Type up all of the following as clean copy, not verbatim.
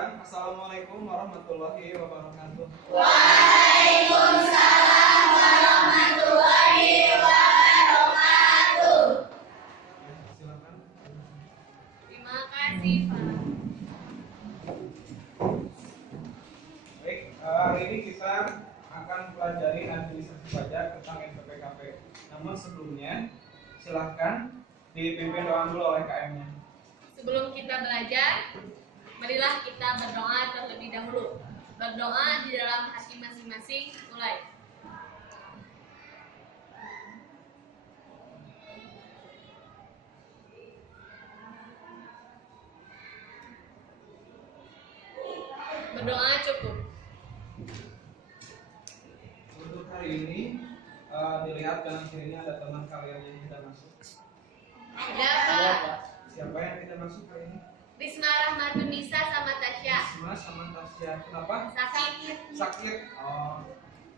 bilang Assalamualaikum warahmatullahi wabarakatuh. Waalaikumsalam warahmatullahi wabarakatuh. Ya, silakan. Terima kasih, Pak. Baik, hari ini kita akan pelajari administrasi pajak tentang NPWP. Namun sebelumnya, silahkan dipimpin doa dulu oleh KM-nya. Sebelum kita belajar, marilah kita berdoa terlebih dahulu. Berdoa di dalam hati masing-masing. Mulai. Berdoa cukup. Untuk hari ini, dilihat kanan kirinya ada teman kalian yang tidak masuk. Ada, Pak. Siapa yang tidak masuk hari ini? Risma Rahmatunisa sama Tasya. Risma sama Tasya. Kenapa? Sakit. Sakit. Oh,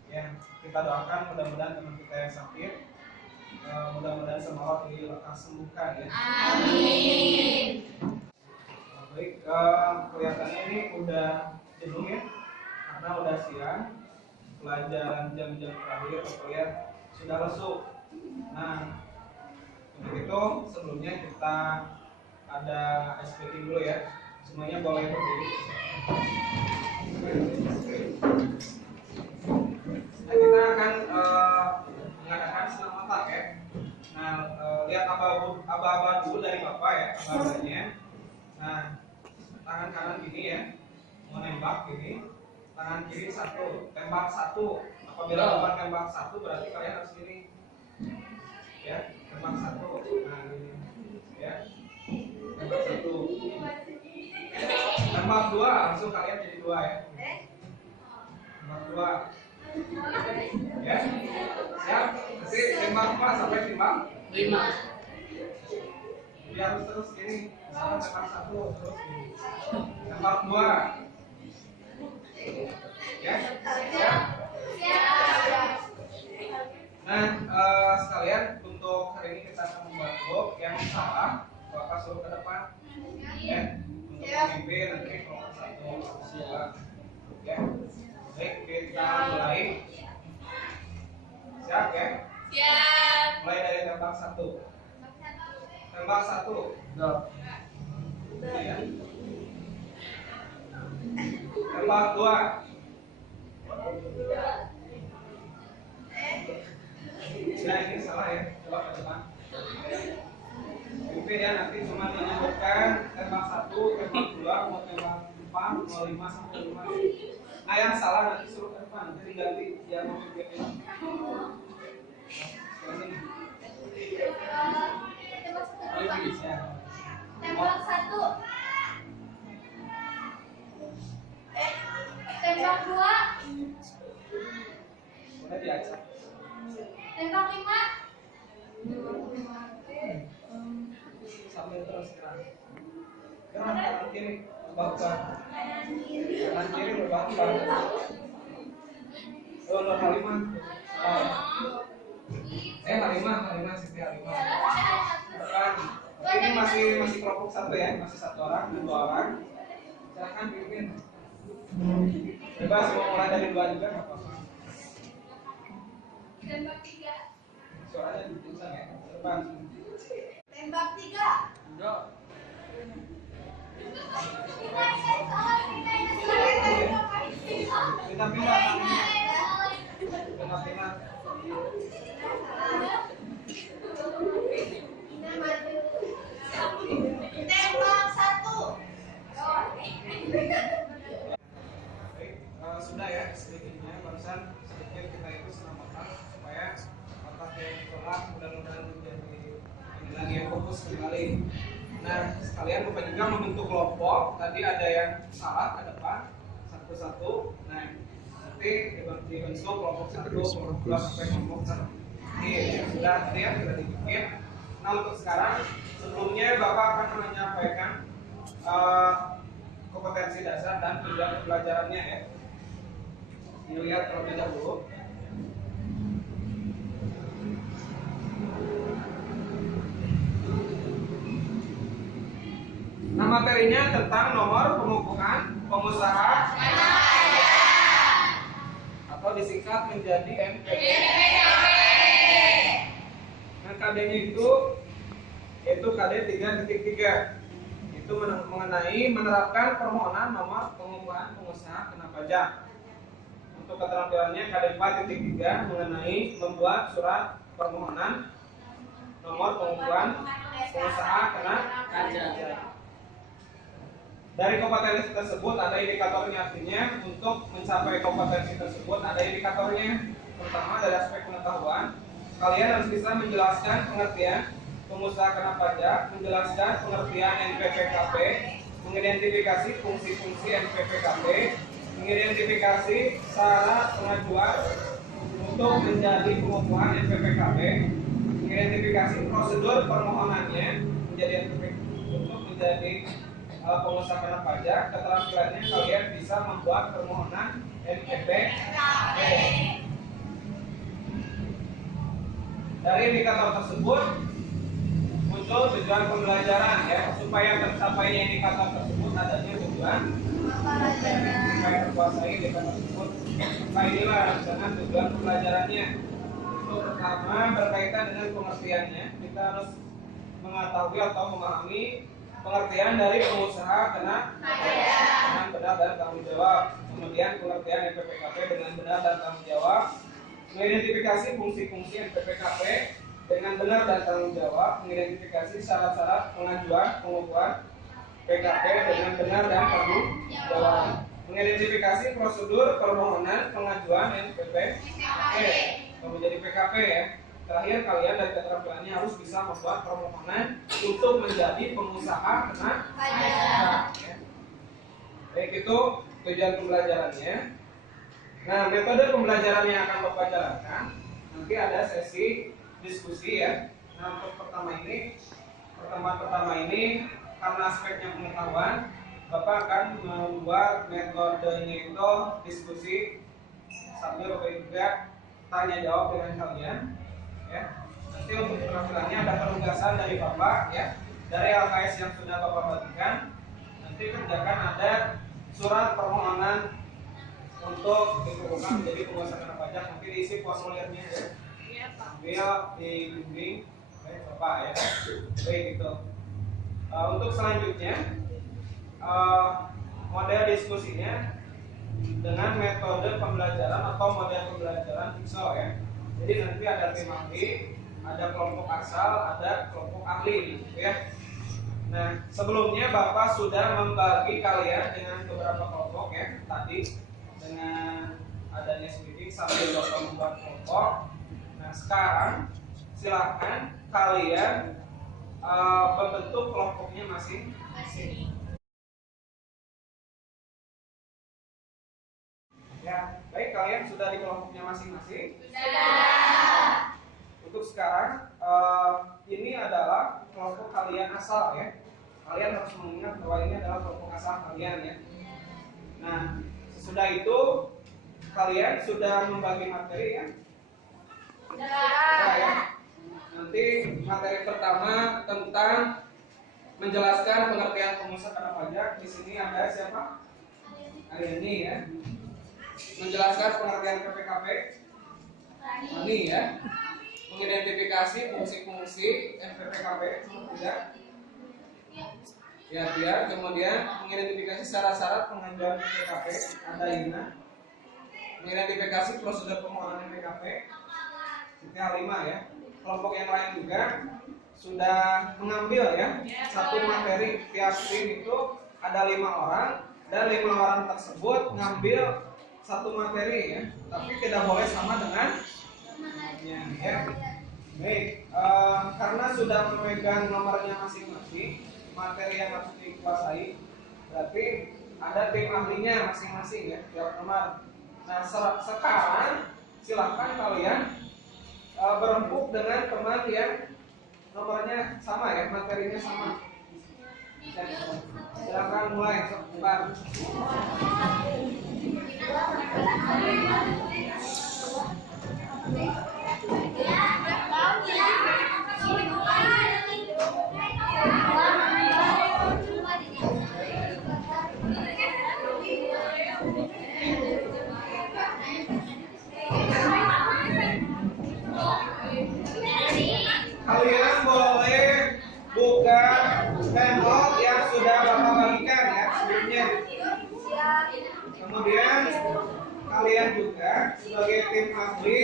ya. Kita doakan mudah-mudahan teman kita yang sakit, mudah-mudahan semoga lekas sembuhkan ya. Amin. Baik, kelihatannya ini udah jenuh ya, karena udah siang. Pelajaran jam-jam terakhir kalian sudah lesu. Nah, untuk itu sebelumnya kita ada SPT dulu ya. Semuanya boleh berdiri. Nah, kita akan mengadakan senam otak ya. Nah, lihat aba-aba dulu dari Bapak ya, aba-abanya. Nah, tangan kanan gini ya, mau nembak gini. Tangan kiri satu, tembak satu. Apabila Bapak tembak satu, berarti kalian harus gini. Ya, tembak satu. Nah, gini. Ya. Tembak satu. Tembak dua, langsung kalian jadi dua ya. Tembak dua. Ya. Siap. Nanti tembak 4 sampai tembak 5. Jadi harus terus gini. Misalnya tembak satu, terus gini. Tembak dua. Ya. Siap. Nah, sekalian untuk hari ini kita akan membuat blog yang salah. Bapak suruh ke depan. Ya. Untuk memimpin nanti kelompok 1, 2. Ya. Baik, kita mulai. Siap ya? Siap. Mulai dari tembak 1. Tembak 1. Ya. Tembak 2. Nah, ini salah ya. Coba ke depan. Mungkin ya nanti cuma menyebutkan tembak 1, tembak 2, mau tembak 4, mau 5 sampai 5. Nah, yang salah nanti suruh ke depan, nanti diganti dia mau memimpin. Tembak 1. Tembak 2. Udah diacak. Tembak 5. Sambil terus gerak. Gerak kanan kiri berbakar. Kanan kiri berbakar. Oh, Halimah. Halimah, Siti Halimah. Depan. Ini masih kelompok 1 ya, masih 1 orang dan 2 orang. Silakan pimpin. Bebas mau mulai dari 2 juga nggak apa-apa. Tembak 3. Suaranya ditulisan ya. Depan. Tembak 3. Enggak. Kita pindah. Tembak 1. Baik, sudah ya sedikitnya barusan sedikit kita itu senam otak supaya otak yang tolak mudah-mudahan menjadi ini lagi yang fokus kembali. Nah, sekalian Bapak juga membentuk kelompok. Tadi ada yang salah ke depan satu-satu. Nah, nanti dibentuk kelompok 1, kelompok 2 sampai kelompok 1. Ini sudah tadi ya sudah dibikin. Nah, untuk sekarang sebelumnya Bapak akan menyampaikan kompetensi dasar dan tujuan pembelajarannya ya. Dilihat terlebih dahulu. Nah, materinya tentang nomor pengukuhan pengusaha atau disingkat menjadi NPWP. Nah, KD-nya itu yaitu KD 3.3. Itu mengenai menerapkan permohonan nomor pengukuhan pengusaha kena pajak. Untuk keterampilannya KD 4.3 mengenai membuat surat permohonan nomor pengukuhan pengusaha kena pajak. Dari kompetensi tersebut ada indikatornya, artinya untuk mencapai kompetensi tersebut ada indikatornya. Pertama, dari aspek pengetahuan, kalian harus bisa menjelaskan pengertian pengusaha kena pajak, menjelaskan pengertian NPWP, mengidentifikasi fungsi-fungsi NPWP, mengidentifikasi syarat pengajuan untuk menjadi pengukuhan NPWP, mengidentifikasi prosedur permohonannya untuk menjadi pengusaha kena pajak. Keterampilannya kalian bisa membuat permohonan NPWP. Dari indikator tersebut muncul tujuan pembelajaran, ya, supaya tercapainya indikator tersebut adanya tujuan supaya terkuasai indikator tersebut. Nah, inilah dengan tujuan pembelajarannya. Untuk pertama berkaitan dengan pengertiannya, kita harus mengetahui atau memahami pengertian dari pengusaha kena pajak dengan benar dan tanggung jawab. Kemudian pengertian NPWP dengan benar dan tanggung jawab. Mengidentifikasi fungsi-fungsi NPWP dengan benar dan tanggung jawab. Mengidentifikasi syarat-syarat pengajuan pengukuhan PKP dengan benar dan tanggung jawab. Mengidentifikasi prosedur permohonan pengajuan NPWP menjadi PKP, ya. Terakhir, kalian dari keterampilannya harus bisa membuat permohonan untuk menjadi pengusaha kena pajak. Baik, itu tujuan pembelajarannya. Nah, metode pembelajaran yang akan Bapak jalankan nanti ada sesi diskusi, ya. Nah, untuk pertemuan pertama ini karena aspeknya pengetahuan, Bapak akan membuat metodenya itu diskusi sambil Bapak juga tanya jawab dengan kalian, ya. Nanti untuk keterampilannya ada penugasan dari Bapak, ya, dari LKS yang sudah Bapak bagikan. Nanti kerjakan ada surat permohonan untuk dikukuhkan menjadi pengusaha kena pajak. Nanti diisi formulirnya, ya. Ambil di bimbing Bapak, ya. Baik, itu. Untuk selanjutnya model diskusinya dengan metode pembelajaran atau model pembelajaran pisau, ya. Jadi nanti ada tim ahli, ada kelompok asal, ada kelompok ahli, ya. Nah, sebelumnya Bapak sudah membagi kalian dengan beberapa kelompok, ya, tadi dengan adanya speaking sambil Bapak membuat kelompok. Nah, sekarang silakan kalian membentuk kelompoknya masing-masing. Ya, baik, kalian sudah di kelompoknya masing-masing? Sudah. Untuk sekarang ini adalah kelompok kalian asal, ya. Kalian harus mengingat bahwa ini adalah kelompok asal kalian, ya. Nah, sesudah itu kalian sudah membagi materi, ya? Sudah, ya. Nanti materi pertama tentang menjelaskan pengertian pengusaha kena pajak. Di sini ada siapa? Aryani, ya. Menjelaskan pengertian PPKP. Ani, ya. Mengidentifikasi fungsi-fungsi NPWP. Tidak. Ya, biar kemudian mengidentifikasi syarat-syarat pengajuan PPKP. Ada Ina. Mengidentifikasi prosedur permohonan PPKP. Itu 5, ya. Kelompok yang lain juga sudah mengambil, ya, satu materi. Tiap tim itu ada 5 orang dan 5 orang tersebut ngambil satu materi, ya. Tapi tidak boleh sama dengan ya. Baik, karena sudah memegang nomornya masing-masing, materi yang harus dikuasai, berarti ada tim ahlinya masing-masing, ya, tiap nomor. Nah, sekarang silahkan kalian berembuk dengan teman yang nomornya sama, ya, materinya sama. Silahkan mulai, sebentar. Kemudian kalian juga sebagai tim ahli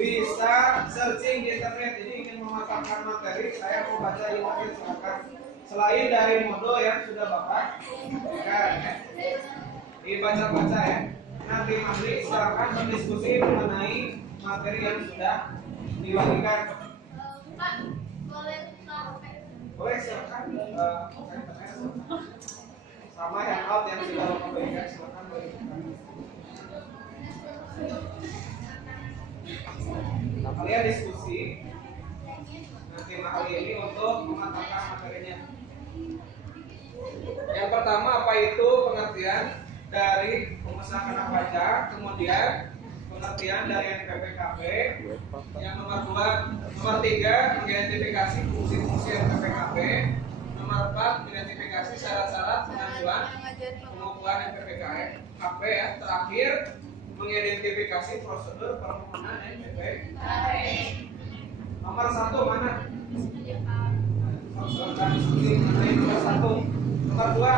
bisa searching di internet. Jadi ingin mematangkan materi, saya mau baca email silakan. Selain dari modul yang sudah Bapak kan, dibaca-baca ya. Nah, tim ahli silakan berdiskusi mengenai materi yang sudah dibagikan. Pak, boleh buka Boleh silakan. Sama handout yang sudah Bapak berikan silakan bagikan. Nah, kalian diskusi nanti ahli ini untuk mematangkan materinya. Yang pertama, apa itu pengertian dari pengusaha kena pajak, kemudian pengertian dari NPPKP. Yang nomor 3 mengidentifikasi fungsi-fungsi NPPKP. Nomor 4 mengidentifikasi syarat-syarat pengajuan pengukuhan NPPKP ya. Terakhir mengidentifikasi prosedur permohonan NPPKP. Nomor 1 mana? Silakan diskusi mengenai nomor 1. Nomor 2.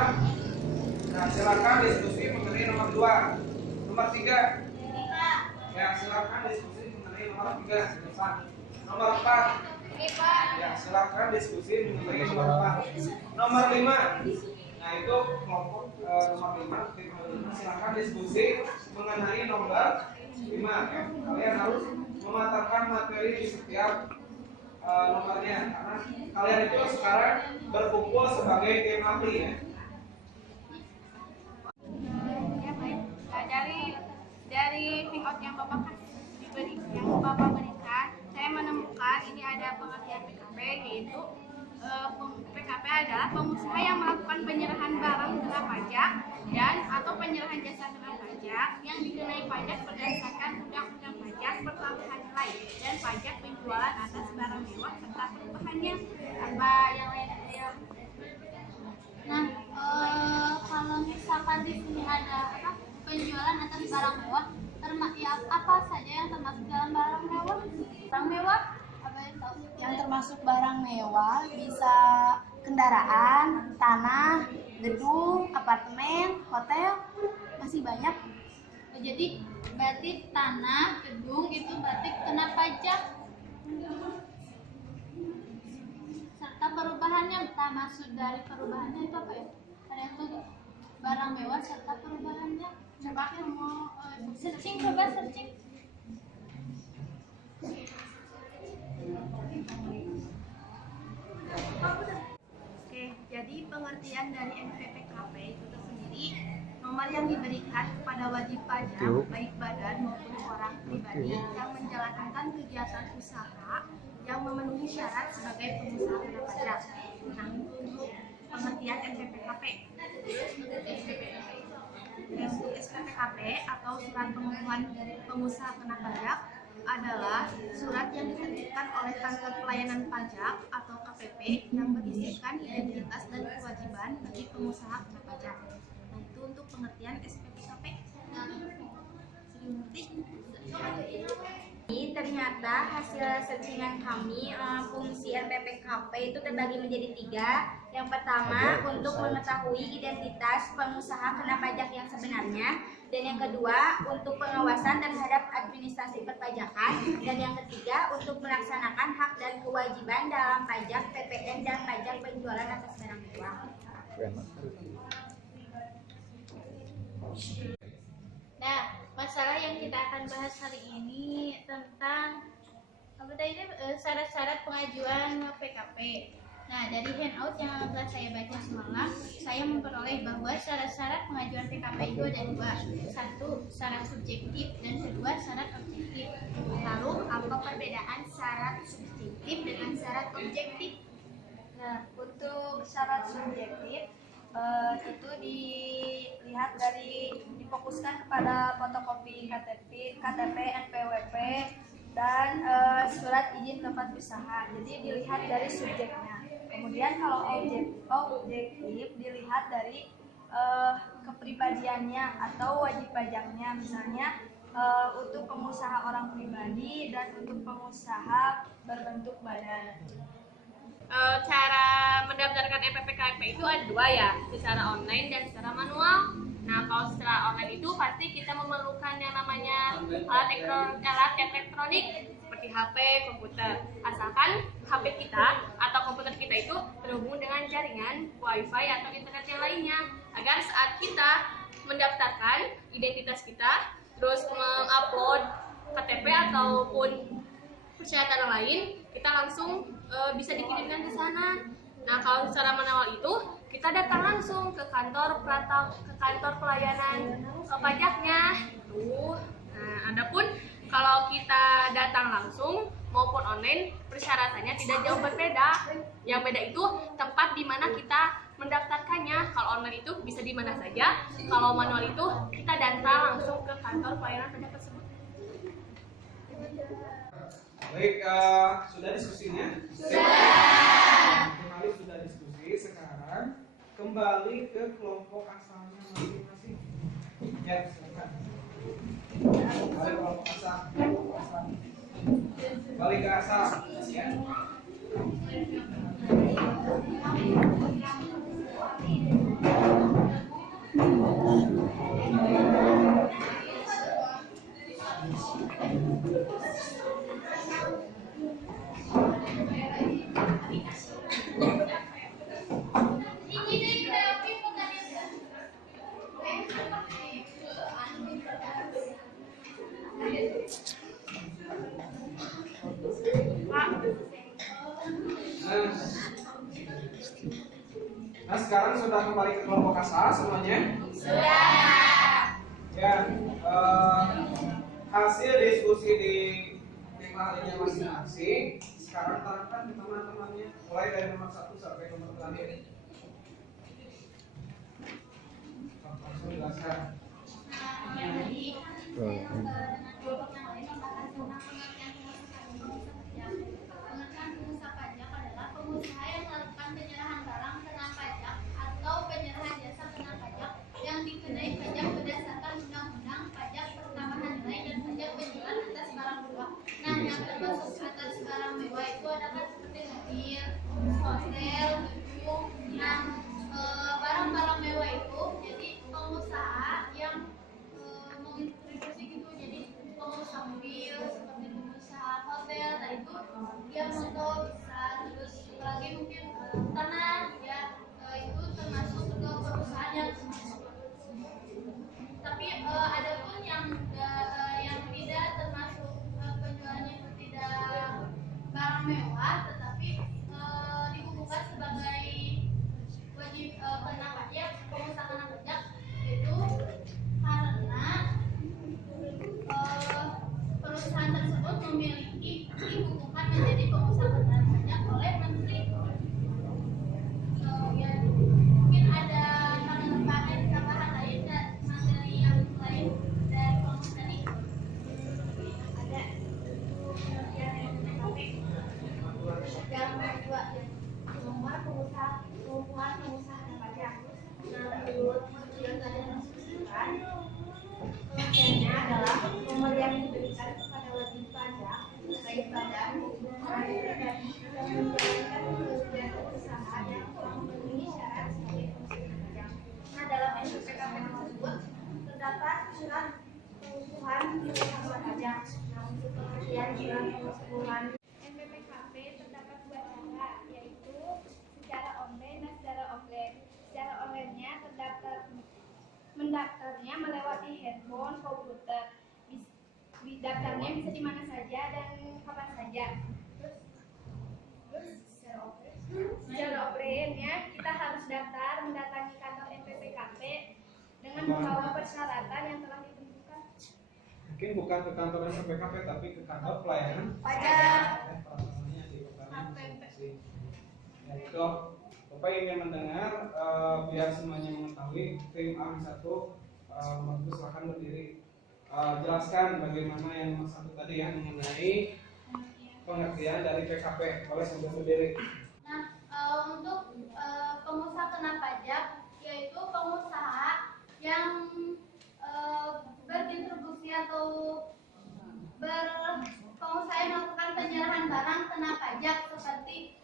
Nah, silakan diskusi mengenai nomor 2. Nomor 3. Ya, silakan diskusi mengenai nomor 3. Nomor 4. Ya, silakan diskusi mengenai nomor 4. Nomor 5. Nah, itu kelompok nomor 5. Silakan diskusi mengenai nomor 5 ya. Kalian harus mematangkan materi di setiap nomornya karena kalian itu sekarang berkumpul sebagai tim ahli ya. Ya baik. Nah, dari hangout yang Bapak berikan, saya menemukan ini ada pengertian PKP, yaitu PKP adalah pengusaha yang melakukan penyerahan barang kena pajak dan atau penyerahan jasa kena pajak yang dikenai pajak berdasarkan undang-undang pajak pertambahan nilai dan pajak penjualan atas barang mewah serta perubahannya. Apa yang lain? Nah, kalau misalkan di sini ada penjualan atas barang mewah, apa saja yang termasuk dalam barang mewah? Barang mewah? Apa yang tahu? Yang termasuk barang mewah bisa kendaraan, tanah, gedung, apartemen, hotel, masih banyak. Jadi berarti tanah, gedung itu berarti kena pajak. Serta perubahannya, maksud dari perubahannya itu apa ya? Ada yang tahu? Barang mewah serta perubahannya. Coba mau searching, coba searching. Oke, jadi pengertian dari NPPKP itu sendiri nomor yang diberikan kepada wajib pajak baik badan maupun orang pribadi yang menjalankan kegiatan usaha yang memenuhi syarat sebagai pengusaha kena pajak. Nah, itu untuk pengertian NPPKP. Untuk SPPKP atau surat pengakuan pengusaha kena pajak adalah surat yang diterbitkan oleh kantor pelayanan pajak atau KPP yang berisikan identitas dan kewajiban bagi pengusaha kena pajak. Nah, itu untuk pengertian SPPKP. Ternyata hasil searchingan kami, fungsi NPPKP itu terbagi menjadi 3. Yang pertama untuk mengetahui identitas pengusaha kena pajak yang sebenarnya, dan yang kedua untuk pengawasan terhadap administrasi perpajakan, dan yang ketiga untuk melaksanakan hak dan kewajiban dalam pajak PPN dan pajak penjualan atas barang mewah. Nah, masalah yang kita akan bahas hari ini tentang syarat-syarat pengajuan PKP. Nah, dari handout yang telah saya baca semalam, saya memperoleh bahwa syarat-syarat pengajuan PKP itu ada 2. 1, syarat subjektif, dan 2, syarat objektif. Lalu, apa perbedaan syarat subjektif dengan syarat objektif? Nah, untuk syarat subjektif itu dilihat dari difokuskan kepada fotokopi KTP, NPWP, dan surat izin tempat usaha. Jadi dilihat dari subjeknya. Kemudian kalau objektif dilihat dari kepribadiannya atau wajib pajaknya, misalnya untuk pengusaha orang pribadi dan untuk pengusaha berbentuk badan. Cara mendaftarkan NPPKP itu ada 2 ya, secara online dan secara manual. Nah, kalau secara online itu pasti kita memerlukan yang namanya alat elektronik seperti HP, komputer. Asalkan HP kita atau komputer kita itu terhubung dengan jaringan WiFi atau internet yang lainnya, agar saat kita mendaftarkan identitas kita, terus mengupload KTP ataupun persyaratan lain, kita langsung bisa dikirimkan ke sana. Nah, kalau secara manual itu kita datang langsung ke kantor pelayanan pajaknya. Nah, adapun kalau kita datang langsung maupun online, persyaratannya tidak jauh berbeda. Yang beda itu tempat di mana kita mendaftarkannya. Kalau online itu bisa di mana saja. Kalau manual itu kita datang langsung ke kantor pelayanan pajak tersebut. Baik, sudah diskusinya? Sudah. Kembali sudah diskusi, sekarang kembali ke kelompok asalnya masing-masing. Ya, silakan. Kembali kelompok asal. Kembali ke asal. Ya. Nah, sekarang sudah kembali ke kelompok asal semuanya? Sudah. Ya, hasil diskusi di tim ahlinya masing-masing. Sekarang terangkan ke teman-temannya, mulai dari nomor 1 sampai nomor terakhir. Langsung jelaskan. Jadi kelompok yang lain membahas tentang pengertian pengusaha pajak adalah pengusaha yang melakukan penyerahan barang kena pajak atau penyerahan jasa kena pajak yang dikenai pajak berdasarkan undang-undang pajak pertambahan nilai dan pajak penjualan atas barang mewah. Nah, yang termasuk atas barang mewah itu adalah seperti mobil, hotel, gedung. Nah, barang-barang mewah itu jadi pengusaha yang mengintervensi gitu, jadi pengusaha mobil seperti pengusaha hotel, nah itu dia motor bisa, terus lagi mungkin tanah ya, itu termasuk ke perusahaan yang tapi ada pun yang tidak termasuk penjualannya itu tidak barang mewah tetapi dikukuhkan sebagai wajib kena pajak, pengusaha kena pajak itu karena perusahaan tersebut memiliki dikukuhkan menjadi pengusaha kena pajak oleh menteri. Ya, mungkin ada tambahan lain dan materi yang lain dari kelompok tadi. Ada yang kedua nomor pengusaha kena pajak. Nah, menurut yang tadi disebutkan, pengertiannya adalah nomor yang diberikan kepada wajib pajak terkait badan orang pribadi yang menjalankan kegiatan usaha yang telah memenuhi syarat sebagai pengusaha pajak. Nah, dalam SPKP tersebut terdapat surat pengukuhan pengusaha pajak. Nah, untuk pengertian surat pengukuhan NPPKP terdapat dua cara, yaitu secara online dan secara offline. Secara online-nya mendaftarnya melewati handphone, komputer. Daftarnya bisa di mana saja dan kapan saja. Terus secara offline-nya kita harus daftar mendatangi kantor NPPKP dengan membawa persyaratan yang telah ditentukan. Mungkin bukan ke kantor SPKP tapi ke kantor pelayanan Pajak. Ya, itu Bapak ingin mendengar, biar semuanya mengetahui, tim A1 Bagus silakan berdiri. Jelaskan bagaimana yang nomor 1 tadi ya, mengenai pengertian dari PKP. Boleh sambil berdiri. Nah, untuk pengusaha kena pajak yaitu pengusaha yang berdistribusi atau pengusaha yang melakukan penyerahan barang kena pajak seperti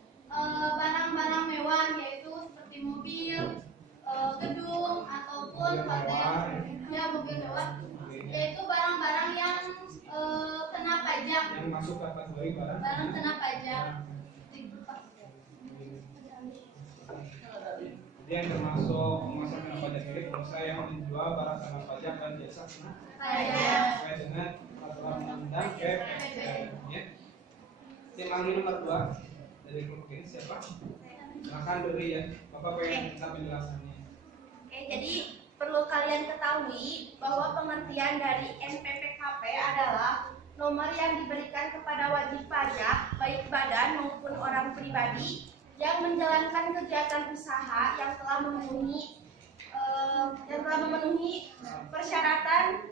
barang-barang mewah, yaitu seperti mobil, gedung ataupun hotel memberi barang kena pajak. Jadi yang termasuk penguasa kena pajak ini pengusaha yang menjual barang kena pajak dan jasa kena Pajak. sesuai dengan peraturan undang-undang PPN. Ya. Tim ahli nomor 2 dari grup ini siapa? Silakan beri ya. Bapak pengen minta penjelasannya. Oke, jadi perlu kalian ketahui bahwa pengertian dari NPPKP adalah nomor yang diberikan kepada wajib pajak baik badan maupun orang pribadi yang menjalankan kegiatan usaha yang telah memenuhi persyaratan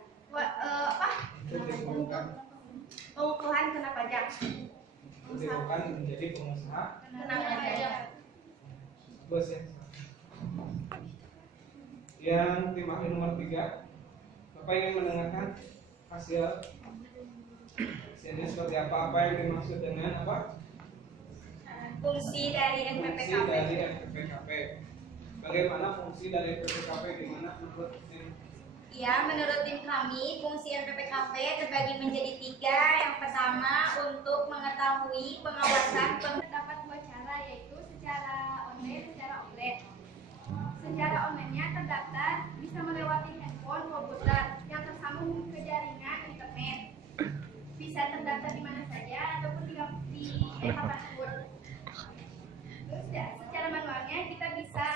pengukuhan kena pajak. Bukan menjadi pengusaha Kena pajak. bos ya. Yang tim ahli nomor 3, Bapak ingin mendengarkan hasilnya seperti apa yang dimaksud dengan apa? Fungsi dari Fungsi NPPKP. dari NPPKP. Bagaimana fungsi dari NPPKP di mana menurut tim? Ya, menurut tim kami, fungsi NPPKP terbagi menjadi 3. Yang pertama, untuk mengetahui pengawasan Terdapat dua cara, yaitu secara online, secara offline. Secara online-nya terdaftar bisa melewati handphone, komputer yang tersambung ke jaringan internet. Bisa terdaftar di mana saja ataupun di kapanpun. Terus ya, secara manualnya kita bisa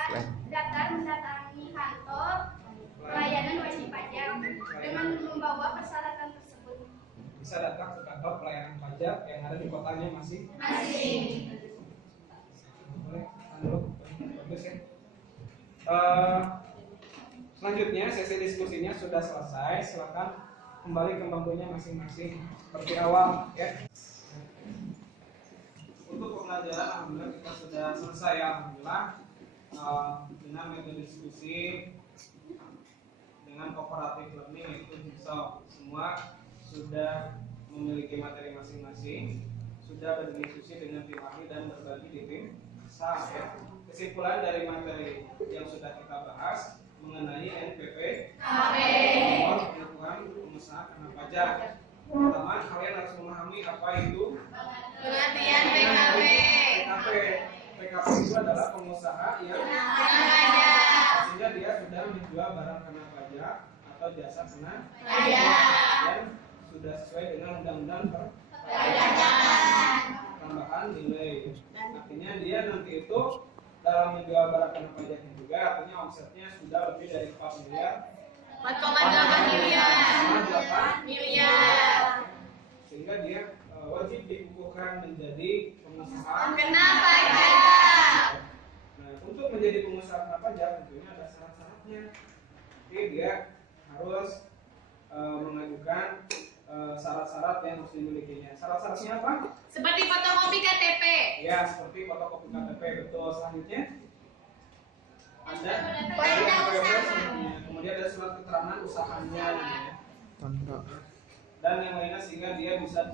daftar mendatangi kantor pelayanan wajib pajak dengan membawa persyaratan tersebut. Bisa datang ke kantor pelayanan pajak yang ada di kotanya masing. Boleh, bagus ya. Selanjutnya sesi diskusinya sudah selesai. Silakan kembali ke bangkunya masing-masing seperti awal ya. Untuk pembelajaran alhamdulillah kita sudah selesai ya, alhamdulillah dengan metode diskusi dengan cooperative learning itu bisa semua sudah memiliki materi masing-masing, sudah berdiskusi dengan tim ahli dan berbagi di tim SAM ya. Kesimpulan dari materi yang sudah kita bahas mengenai NPPKP, nomor penentuan pengusaha kena pajak. Pertama, kalian harus memahami apa itu Pengertian PKP. PKP itu adalah pengusaha yang sehingga dia sudah menjual barang kena pajak atau jasa kena dan sudah sesuai dengan undang-undang tambahan nilai. Artinya dia nanti itu dalam menjual barang kena pajaknya juga, artinya omsetnya sudah lebih dari 4 miliar. 4,8 miliar. Sehingga dia wajib dikukuhkan menjadi pengusaha Kena pajak. Nah, untuk menjadi pengusaha kena pajak tentunya ada syarat-syaratnya. Jadi dia harus mengajukan syarat-syarat yang harus dimilikinya. Syarat-syaratnya apa? Seperti fotokopi KTP. Ya, seperti fotokopi KTP, betul. Selanjutnya ada kemudian ada surat keterangan usahanya ya. Dan yang lainnya sehingga dia bisa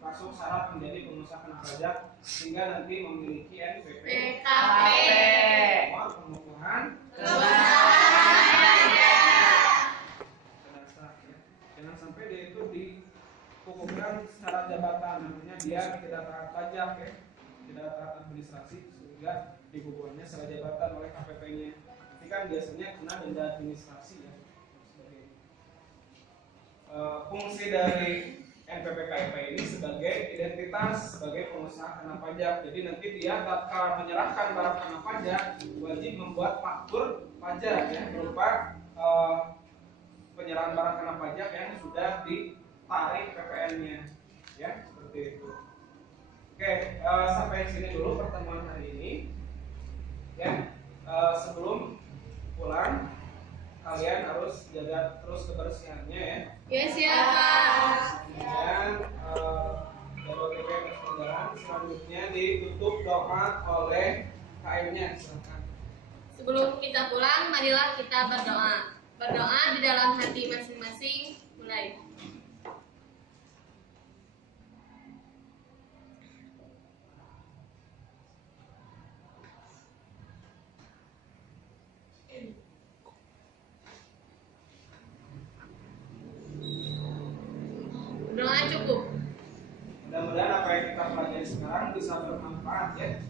masuk syarat menjadi pengusaha kena pajak sehingga nanti memiliki NPPKP, nomor pengukuhan jangan sampai dia itu dikukuhkan secara jabatan, namanya dia tidak taat pajak ya, tidak taat administrasi sehingga dikukuhkannya secara jabatan oleh KPP-nya. Tapi kan biasanya kena denda administrasi ya. Fungsi dari NPPKP ini sebagai identitas sebagai pengusaha kena pajak. Jadi nanti dia tatkala menyerahkan barang kena pajak wajib membuat faktur pajak ya berupa penyerahan barang kena pajak yang sudah ditarik PPN-nya ya seperti itu. Oke, sampai sini dulu pertemuan hari ini ya. Sebelum pulang kalian harus jaga terus kebersihannya ya. Ya siapa? Kemudian JPP Persejalan selanjutnya ditutup doa oleh KM-nya. Silakan. Sebelum kita pulang, marilah kita berdoa. Berdoa di dalam hati masing-masing. Mulai. Mudah-mudahan bisa bermanfaat ya.